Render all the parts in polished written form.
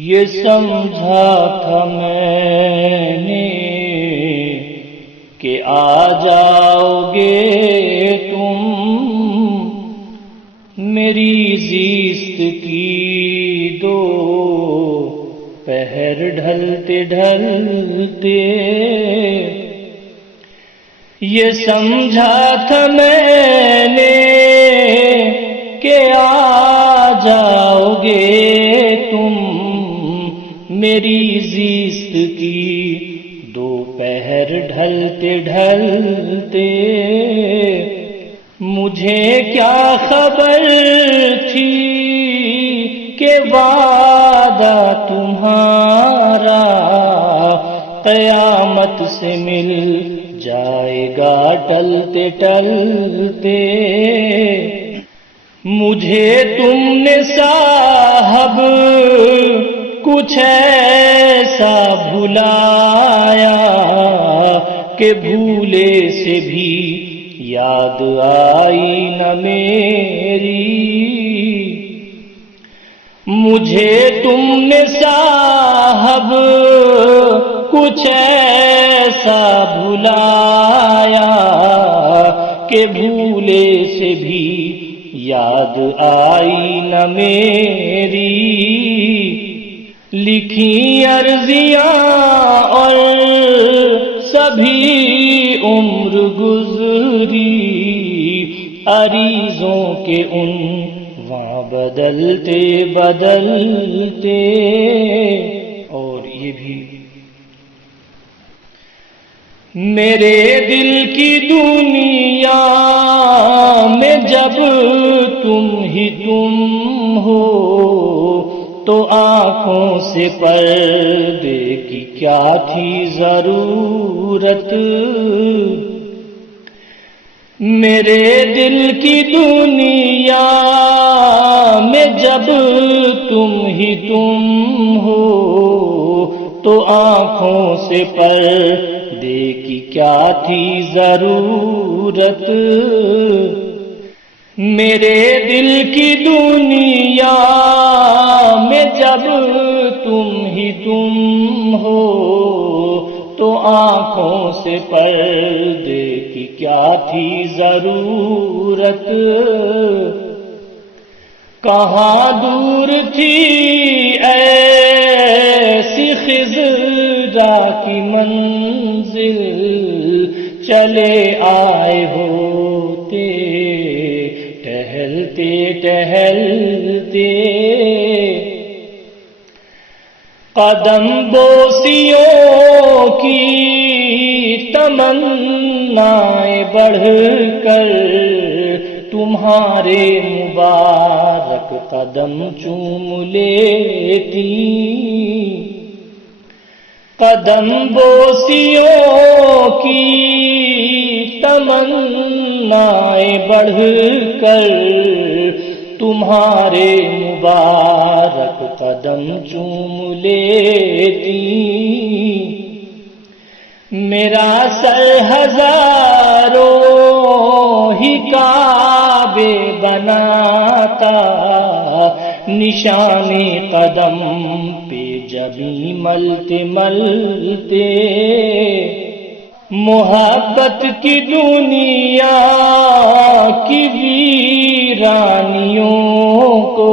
یہ سمجھا تھا میں نے کہ آ جاؤ گے تم، میری زیست کی دو پہر ڈھلتے ڈھلتے۔ یہ سمجھا تھا میں نے کہ آ جاؤ گے تم، میری زیست کی دو پہر ڈھلتے ڈھلتے۔ مجھے کیا خبر تھی کہ وعدہ تمہارا قیامت سے مل جائے گا ٹلتے ٹلتے۔ مجھے تم نے صاحب کچھ ایسا بھلایا کہ بھولے سے بھی یاد آئی نہ میری۔ مجھے تم نے صاحب کچھ ایسا بھلایا کہ بھولے سے بھی یاد آئی نہ میری۔ لکھی عرضیاں اور سبھی عمر گزری، عریضوں کے عنوان بدلتے بدلتے۔ اور یہ بھی میرے دل کی دنیا میں جب تم ہی تم ہو تو آنکھوں سے پردے کی کیا تھی ضرورت۔ میرے دل کی دنیا میں جب تم ہی تم ہو تو آنکھوں سے پردے کی کیا تھی ضرورت۔ میرے دل کی دنیا میں جب تم ہی تم ہو تو آنکھوں سے پردے کی کیا تھی ضرورت۔ کہاں دور تھی ایسی خضرا کی منزل، چلے آئے ہوتے ٹہلتے ٹہلتے۔ قدم بوسیوں کی تمنائیں بڑھ کر تمہارے مبارک قدم چوم لیتی۔ قدم بوسیوں کی تمنائیں بڑھ کر تمہارے مبارک قدم چوم لیتی۔ میرا سر ہزاروں ہی کعبے بناتا، نشان قدم پہ جبیں ملتے ملتے۔ محبت کی دنیا کی ویرانیوں کو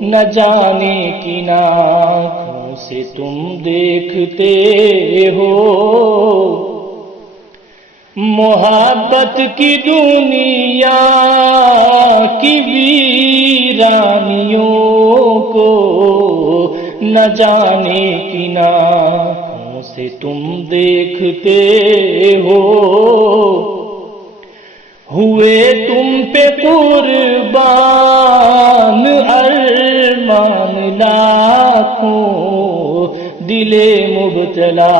نہ جانے کن آنکھوں سے تم دیکھتے ہو۔ محبت کی دنیا کی ویرانیوں کو نہ جانے کن آنکھوں سے تم دیکھتے ہو۔ ہوئے تم پہ قربان ارمان لاکھوں، دل مبتلا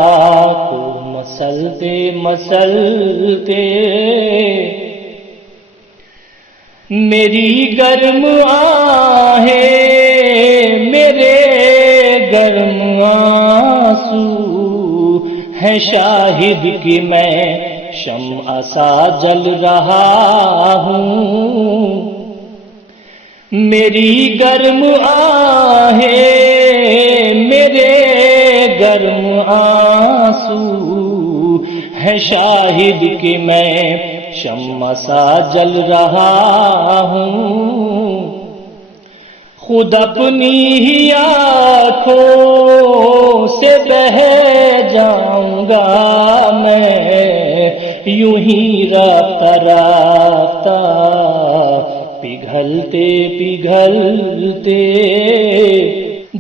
کو مسلتے مسلتے۔ میری گرم آہیں میرے گرم آنسو ہیں شاہد کہ میں شمع سا جل رہا ہوں۔ میری گرم آہیں شاہد کہ میں شمع سا جل رہا ہوں، خود اپنی ہی آنکھوں سے بہہ جاؤں گا میں، یوں ہی رفتہ رفتہ پگھلتے پگھلتے،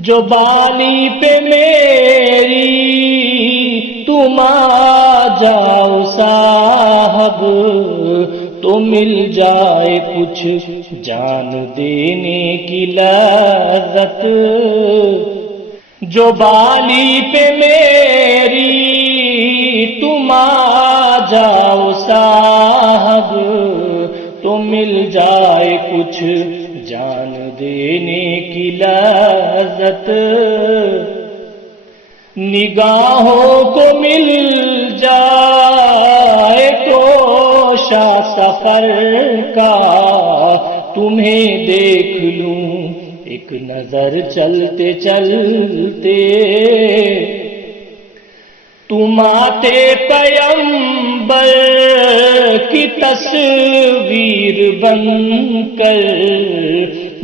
جو بالی پہ میری تم آ جاؤ صاحب، تو مل جائے کچھ جان دینے کی لذت، جو بالی پہ میری تم آ جاؤ صاحب، تو مل جائے کچھ جان دینے کی لذت، نگاہوں کو مل جائے توشہ سفر کا، تمہیں دیکھ لوں ایک نظر چلتے چلتے، تم آتے پیمبر کی تصویر بن کر،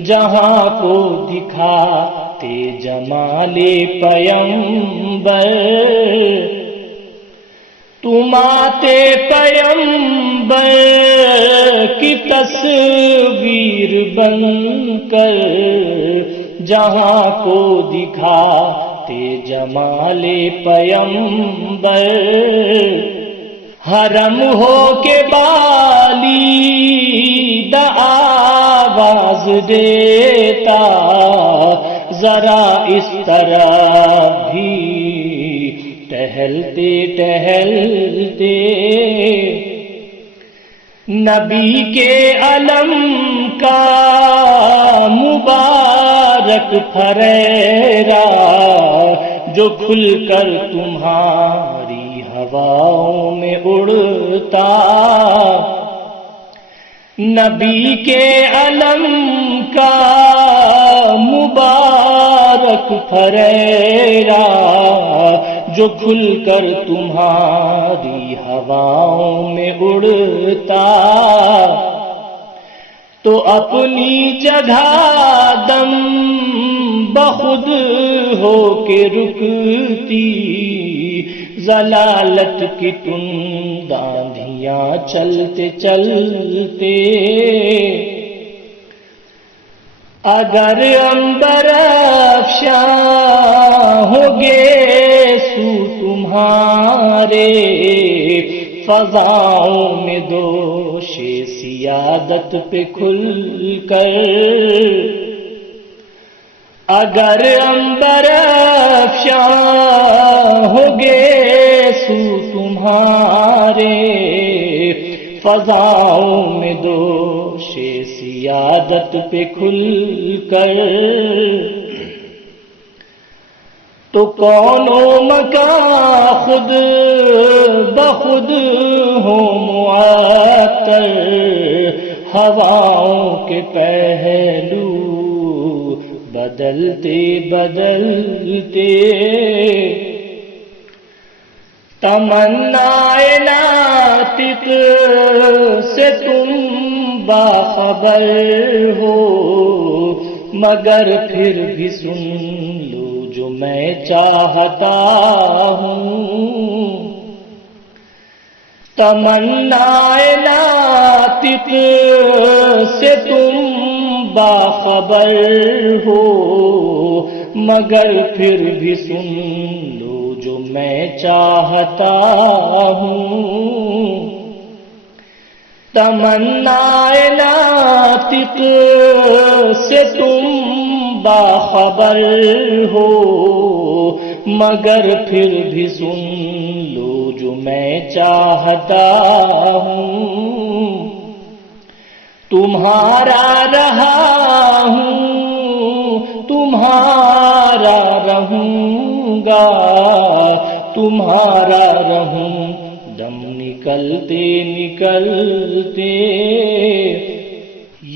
جہاں کو دکھاتے جمال پیمبر، تم آتے پیمبر کی تصویر بن کر، جہاں کو دکھاتے جمال پیمبر، حرم ہو کے بالی آواز دیتا، ذرا اس طرح بھی ٹہلتے ٹہلتے، نبی کے علم کا مبارک پھریرا، جو کھل کر تمہاری ہواؤں میں اڑتا، نبی کے علم کا مبارک پھریرا، جو کھل کر تمہاری ہواؤں میں اڑتا، تو اپنی جگہ دم بخود ہو کے رکتی، ضلالت کی تند آندھیاں چلتے چلتے، اگر عنبر افشاں ہوگے سو تمہارے، فضاؤں میں دوش سیادت پہ کھل کر، اگر عنبر افشاں ہوگے سو تمہارے، فضاؤں میں دوش سیادت پہ کھل کر، تو کون و مکان خود بخود ہو معطر، ہواؤں کے پہلو بدلتے بدلتے، تمنائے ناطق سے تم باخبر ہو، مگر پھر بھی سن لو جو میں چاہتا ہوں، تمنائے ناطق سے تم باخبر ہو، مگر پھر بھی سن لو جو میں چاہتا ہوں، تمنائے ناطق سے تم باخبر ہو، مگر پھر بھی سن لو جو میں چاہتا ہوں، تمہارا رہا ہوں تمہارا رہوں گا، تمہارا رہوں دم نکلتے نکلتے،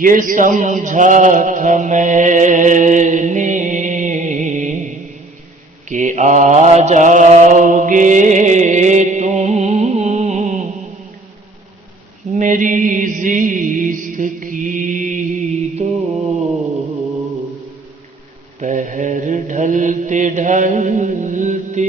یہ سمجھا تھا میں نے کہ آ جاؤ گے تم میری زیست کی دو پہر ڈھلتے ڈھلتے